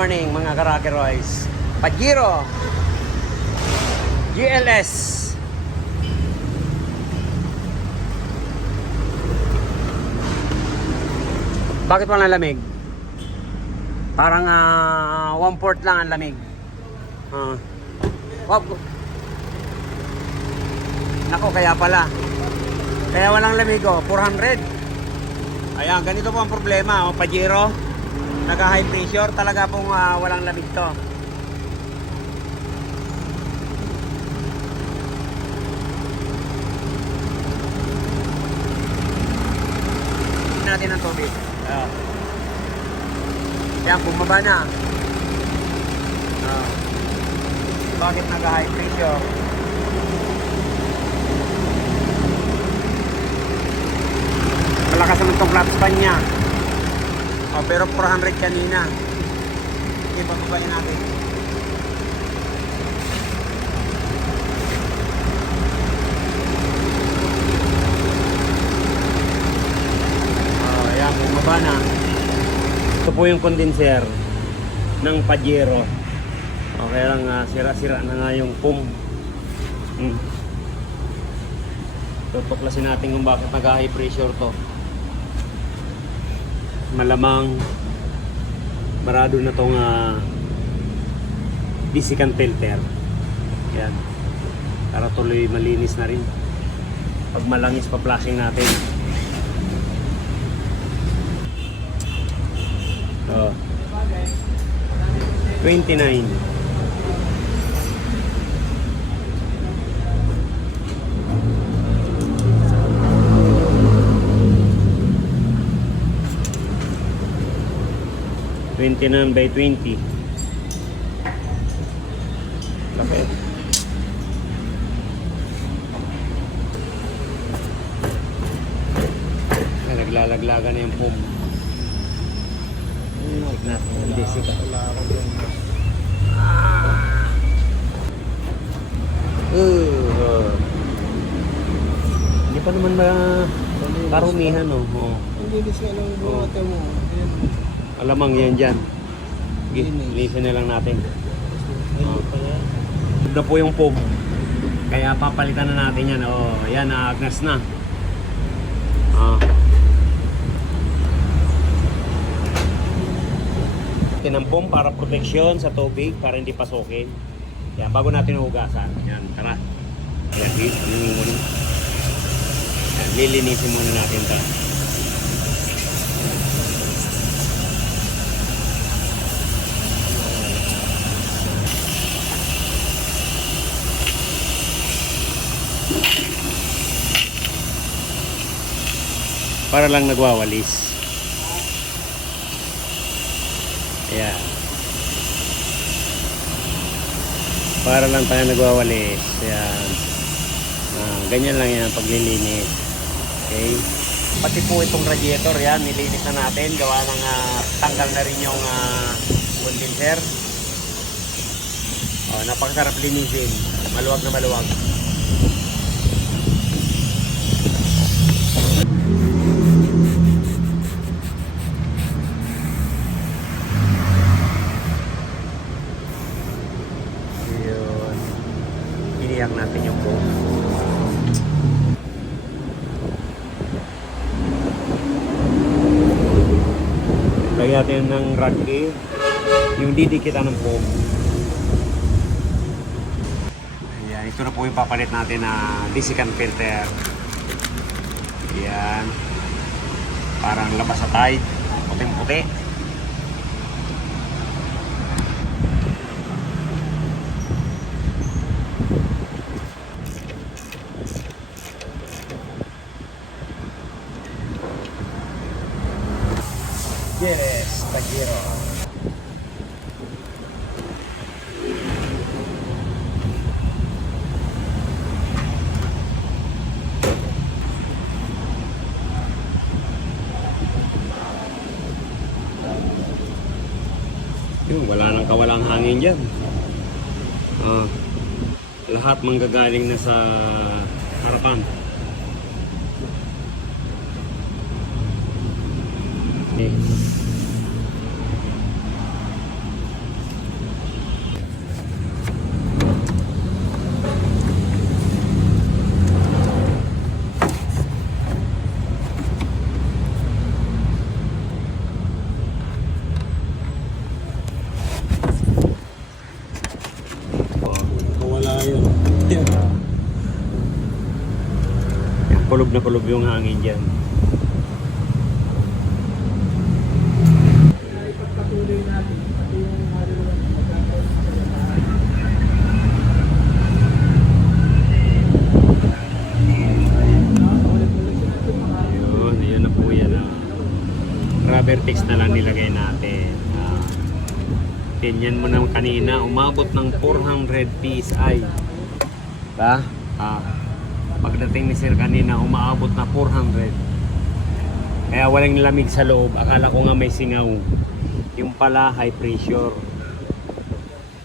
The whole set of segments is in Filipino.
morning mga Karakeroys. Pajero GLS. Bakit walang lamig? Parang 1/4 lang ang lamig. Nako, kaya pala. Kaya walang lamig, 400. Ayan, ganito po ang problema, Pajero. Naka-high pressure, talaga pong walang lamig to. Natin ang tubig. Yan, bumaba na. Bakit naka-high pressure? Malakas naman itong flat span niya. Pero 400 kanina. Sige, pababayin natin. Ayan, bumaba na. Ito po yung condenser ng Pajero. Okay lang, sira-sira na nga yung foam. Tutuklasin natin kung bakit nag-high pressure to. Malamang marado na tong desiccant filter. Yan. Para tuloy malinis na rin. Pag malangis pa flushing natin. 29. by 20. Okay. Naglalaglagan na yung foam. Check natin ang desiccant. Hindi pa naman karumihan, no? Linis nga lang yung buhata mo. Alamang yan dyan. Linisin na lang natin. Na po yung foam. Kaya papalitan na natin yan. Yan, naagnas na. Ng foam para protection sa tubig, para hindi pasukin. Yan, bago natin hugasan. Yan, tara. Yan, lilinisin muna natin ito. Para lang nagwawalis. Ayan. Para lang tayo nagwawalis. Ayan. Ganyan lang yan paglilinis. Okay. Pati po itong radiator yan, nilinis na natin. Gawa ng tanggal na rin yung condenser. Napakasarap linisin. Maluwag na maluwag. Iniyak natin yung foam. Lagyan natin ng raggi, yung didikitan ng foam. Ayan, ito na po yung papalit natin na desiccant filter. Ayan. Parang labas sa tide, puting-puti. Yes, Pajero. Wala nang kawalang hangin dyan. Lahat manggagaling na sa harapan. Okay. na kulob yung hangin dyan. Ipagpatuloy natin. Pati yung Yun na po yan. Rubber tics na lang nilagay natin. Ganyan mo naman kanina, umabot ng 400 PSI. Ba? Pagdating ni Sir kanina, umaabot na 400. Kaya walang lamig sa loob. Akala ko nga may singaw. Yung pala, high pressure.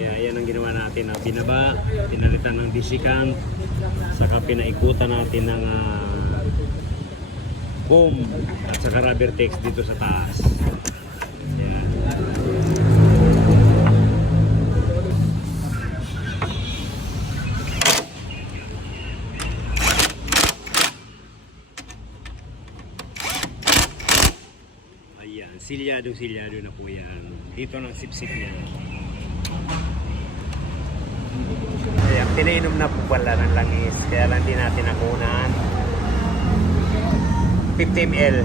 Kaya yan ang ginawa natin. Binaba, pinalitan ng desiccant, saka pinaikutan natin ng boom at saka rubber tics dito sa taas. Yan. Ayan, silyado na po yan. Dito ng sip-sip niya. Ayan, pinainom na po pala ng langis. Kaya lang din natin nakunan. 50 ml.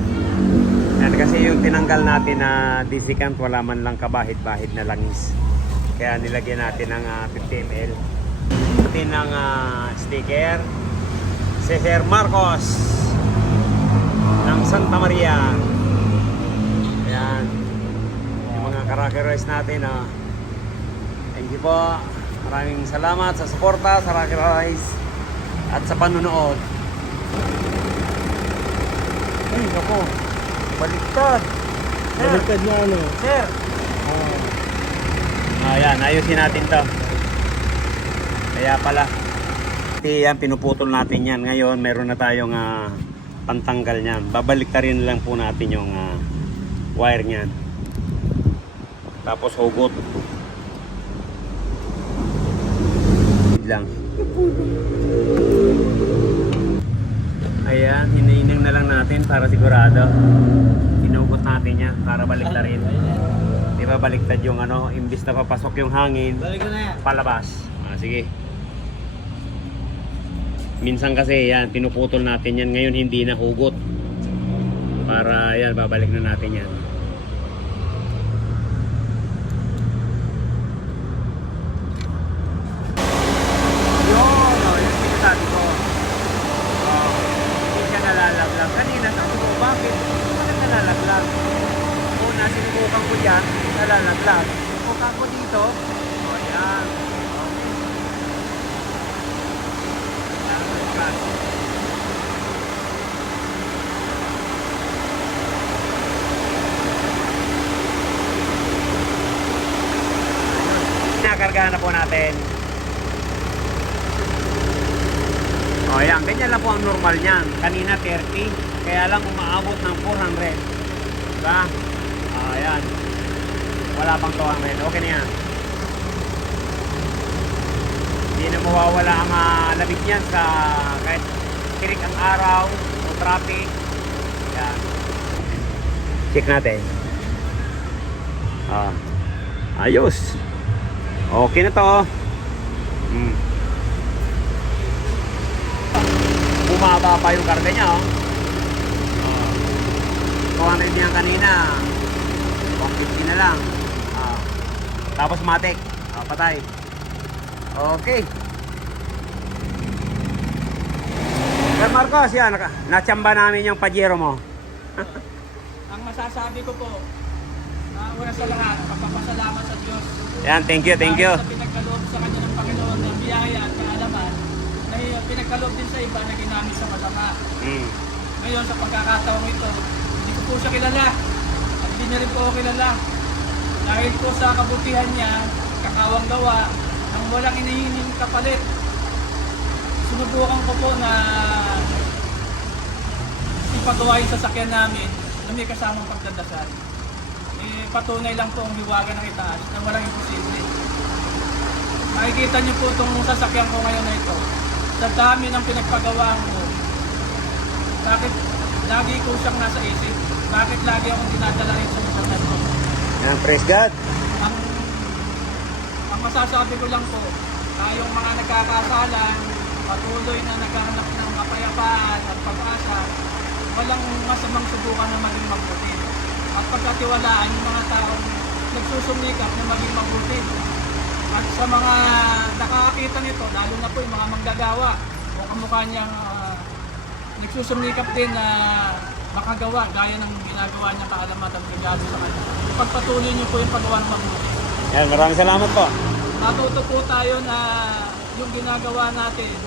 Yan, kasi yung tinanggal natin na desiccant, wala man lang kabahid-bahid na langis. Kaya nilagyan natin ng 50 ml. Natin ng sticker. Si Sir Marcos ng Santa Maria. Ayan. Yung mga karakerized natin. Thank you po. Maraming salamat sa suporta sa Karakerized at sa panunood. Ay, ako. Baliktad. Sir. baliktad na ano. Sir. Ayan, ayusin natin to. Kaya pala. Yan, pinuputol natin yan. Ngayon, meron na tayong pantanggal niyan. Babaliktarin lang po natin yung wire niyan. Tapos hugot. Lang. Ayan, hinihinang na lang natin para sigurado. Hinugot natin yan para baliktarin. Di ba baliktad yung imbis na papasok yung hangin, Balik ko na yan. palabas. Sige. Minsan kasi yan, pinuputol natin yan. Ngayon hindi na hugot. Para yan, babalik na natin yan. Yung sinasabi ko. Hindi ka nalalaglag. Kanina sabi ko, bakit? Hindi ka nalalaglag. Una, sinubukan ko yan, nalalaglag. Sinubukan ko dito. Yan. Nakargahan na po natin. O yan, ganyan lang po ang normal niyan. Kanina 30, kaya lang umaabot ng 400. Diba? Ayan. Wala pang 200. Okay na yan. Hindi na mawawala ang lamig niyan sa kahit tirik ang araw o traffic. Yan. Check natin. Ayos. Okay na to. Bumaba pa yung karga niya. 200 niyan kanina. 150 na lang. Tapos matik. Patay. Okay. Sir Marcos, yan. Natsamba namin yung Pajero mo. Ang masasabi ko po, una sa lahat, pagpapasalamat sa Diyos. Yan, thank you, thank you. Sa pinagkaloob sa kanya ng Panginoon ng biyaya at kaalaman, na pinagkaloob din sa iba na ginamit sa masama. Ngayon, sa pagkakataong ito, hindi ko po siya kilala. At hindi niya rin po ako kilala. Dahil po sa kabutihan niya, kakawang gawa, nang walang inihinging kapalit. Sinubukan ko po na ipagawa yung sasakyan namin na may kasamang pagdadasal. Patunay lang po ang hiwaga ng itaas na walang imposible. Makikita niyo po itong sasakyan ko ngayon na ito. Sa dami ng pinagpagawa ko, bakit lagi ko siyang nasa isip? Bakit lagi akong dinadala rin sa mga ko? Yan, praise God. Ang masasabi ko lang po, tayong mga nagkakasalan, patuloy na naghahanap ng kapayapaan at pag-asa, walang masamang subukan na maging mabuti. At pagkatiwalaan yung mga taong nagsusumikap na maging mabuti. At sa mga nakakakita nito, lalo na po yung mga manggagawa o kamukha niyang nagsusumikap din na makagawa gaya ng ginagawa niya kaalaman at regalo sa kanya. Pagpatuloy niyo po yung paggawa ng mabuti. Yan, maraming salamat po. Natuto po tayo na yung ginagawa natin,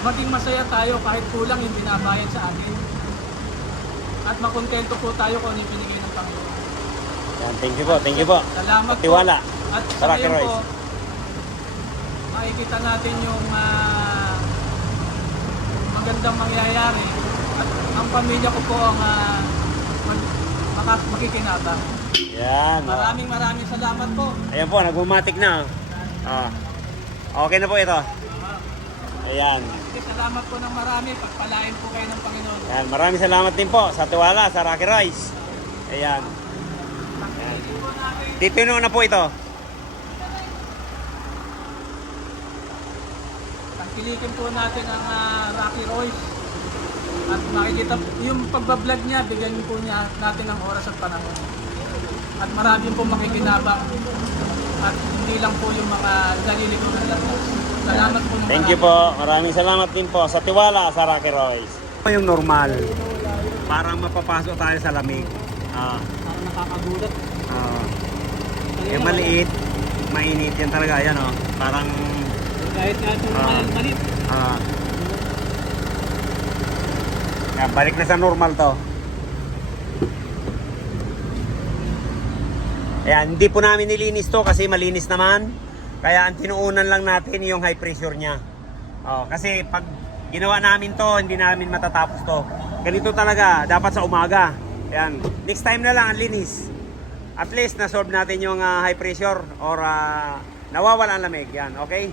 maging masaya tayo kahit kulang yung binabayad sa atin. At makontento po tayo kung ano yung binigay ng Panginoon. Yan, thank you po, thank you po. Salamat po. Tiwala. At sa Rocky ngayon po, Royce. makikita natin yung magandang mangyayari. At ang pamilya ko po ang makikinabang. Yan. oh. Maraming salamat po. Ayan po, nagbumatik na. Oh. Okay na po ito. Ayan. Salamat po ng marami. Pagpalain po kayo ng Panginoon. Ayan, maraming salamat din po sa tiwala sa Rocky Royce. Ayan. Dito na po ito. Tangkilikin po natin ang Rocky Royce. At makikita yung pagbablog niya, bigyan po niya natin ng oras at panahon. At marami po makikinabang. At hindi lang po yung mga dalili ko ng lahat. Salamat po ng Thank you po. Maraming salamat din po sa tiwala sa Rocky Royce. Ito yung normal. Parang mapapasok tayo sa lamig. Parang nakakagulat. Yung maliit, mainit yan talaga. Ayan oh. Parang Kahit nga itong malit. balik na sa normal to. Ayan, hindi po namin nilinis to kasi malinis naman. Kaya ang tinuunan lang natin yung high pressure niya. Kasi pag ginawa namin to, hindi namin matatapos to. Ganito talaga, dapat sa umaga. Ayan, next time na lang ang linis. At least na-solve natin yung high pressure or nawawala ang lamig. Yan, okay?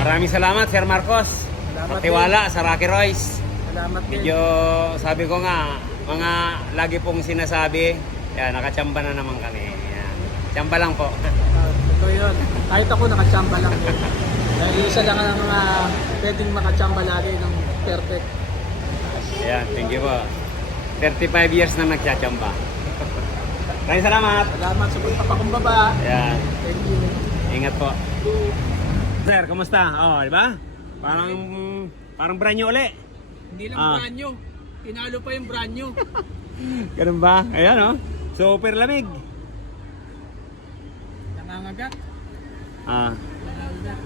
Maraming salamat, Sir Marcos. Salamat Patiwala sa Rocky Royce. Salamat din. Medyo sabi ko nga, mga lagi pong sinasabi, yan, nakachamba na naman kami. Yan. Chamba lang po. Ito yun. Kahit ako nakachamba lang yun. Dahil isa lang ang mga pwedeng makachamba lagi ng perfect. Yan, thank you po. 35 years na nagchachamba. Maraming salamat. Salamat sa pagpapakumbaba. Yan. Thank you. Ingat po. Sir, kumusta? Di ba? Parang brand new uli. Hindi lang brand new. Pinalo pa yung brand new. Ganun ba? Ayan oh. Super lamig. Nangangagat.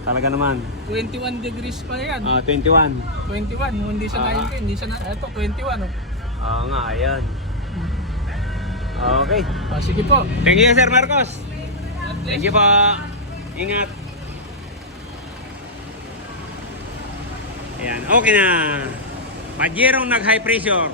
Talaga naman. 21 degrees pa yan. 21. 21. Hindi sa 19. Hindi sa ito, 21. Oh. Oo nga, ayan. Okay. Sige po. Thank you, Sir Marcos. Thank you po. Ingat. Ayan, okay na. Pajerong nag-high pressure.